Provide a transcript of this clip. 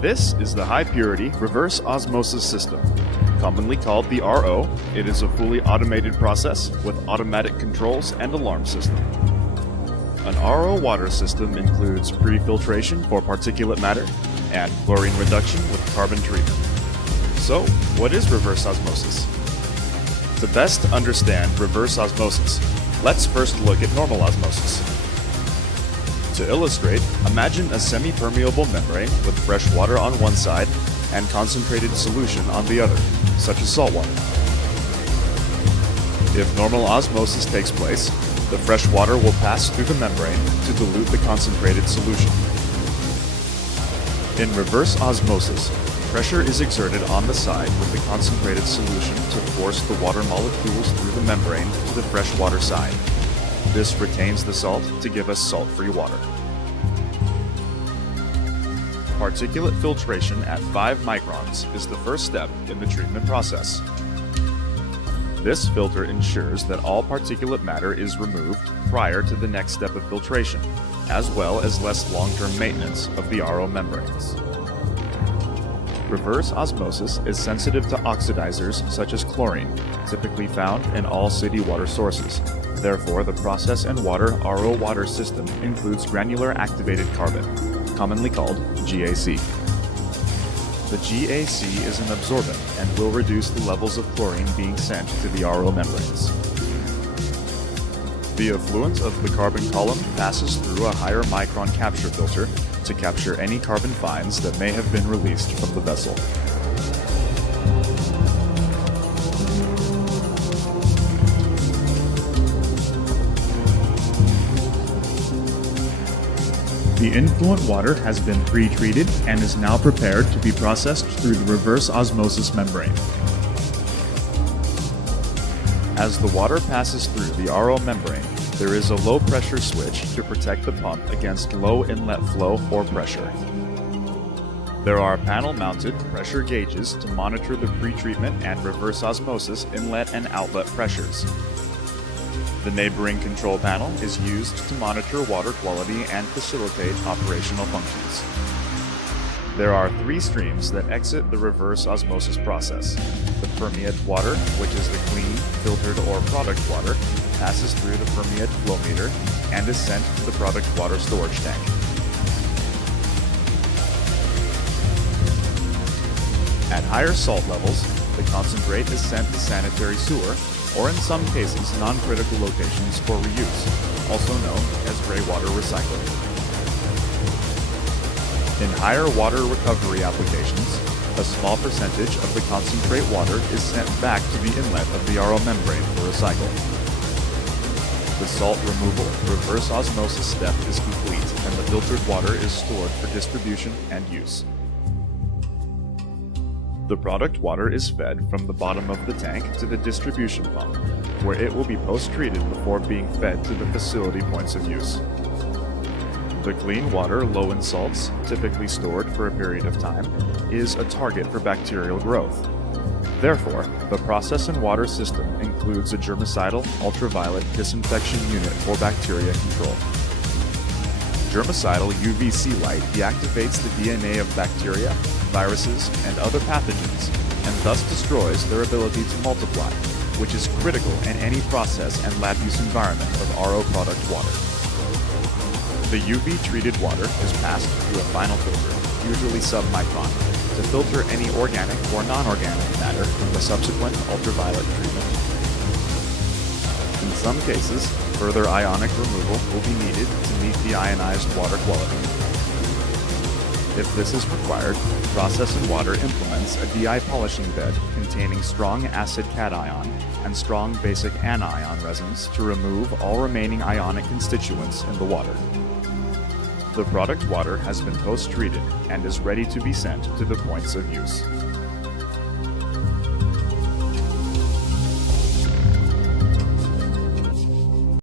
This is the high-purity reverse osmosis system. Commonly called the RO, it is a fully automated process with automatic controls and alarm system. An RO water system includes pre-filtration for particulate matter and chlorine reduction with carbon treatment. So, what is reverse osmosis? To best understand reverse osmosis, let's first look at normal osmosis. To illustrate, imagine a semi-permeable membrane with fresh water on one side and concentrated solution on the other, such as salt water. If normal osmosis takes place, the fresh water will pass through the membrane to dilute the concentrated solution. In reverse osmosis, pressure is exerted on the side with the concentrated solution to force the water molecules through the membrane to the fresh water side. This retains the salt to give us salt-free water. Particulate filtration at 5 microns is the first step in the treatment process. This filter ensures that all particulate matter is removed prior to the next step of filtration, as well as less long-term maintenance of the RO membranes. Reverse osmosis is sensitive to oxidizers such as chlorine, typically found in all city water sources. Therefore, the process and water RO water system includes granular activated carbon, commonly called GAC. The GAC is an absorbent and will reduce the levels of chlorine being sent to the RO membranes. The effluent of the carbon column passes through a higher micron capture filter to capture any carbon fines that may have been released from the vessel. The influent water has been pre-treated and is now prepared to be processed through the reverse osmosis membrane. As the water passes through the RO membrane, there is a low pressure switch to protect the pump against low inlet flow or pressure. There are panel-mounted pressure gauges to monitor the pre-treatment and reverse osmosis inlet and outlet pressures. The neighboring control panel is used to monitor water quality and facilitate operational functions. There are 3 streams that exit the reverse osmosis process. The permeate water, which is the clean, filtered, or product water, passes through the permeate flow meter and is sent to the product water storage tank. At higher salt levels, the concentrate is sent to sanitary sewer, or in some cases non-critical locations for reuse, also known as gray water recycling. In higher water recovery applications, a small percentage of the concentrate water is sent back to the inlet of the RO membrane for recycle. The salt removal reverse osmosis step is complete and the filtered water is stored for distribution and use. The product water is fed from the bottom of the tank to the distribution pump, where it will be post-treated before being fed to the facility points of use. The clean water low in salts, typically stored for a period of time, is a target for bacterial growth. Therefore, the process and water system includes a germicidal ultraviolet disinfection unit for bacteria control. Germicidal UVC light deactivates the DNA of bacteria, viruses, and other pathogens, and thus destroys their ability to multiply, which is critical in any process and lab use environment of RO product water. The UV-treated water is passed through a final filter, usually sub-micron, to filter any organic or non-organic matter from the subsequent ultraviolet treatment. In some cases, further ionic removal will be needed to meet the ionized water quality. If this is required, Process and Water implements a DI polishing bed containing strong acid cation and strong basic anion resins to remove all remaining ionic constituents in the water. The product water has been post-treated and is ready to be sent to the points of use.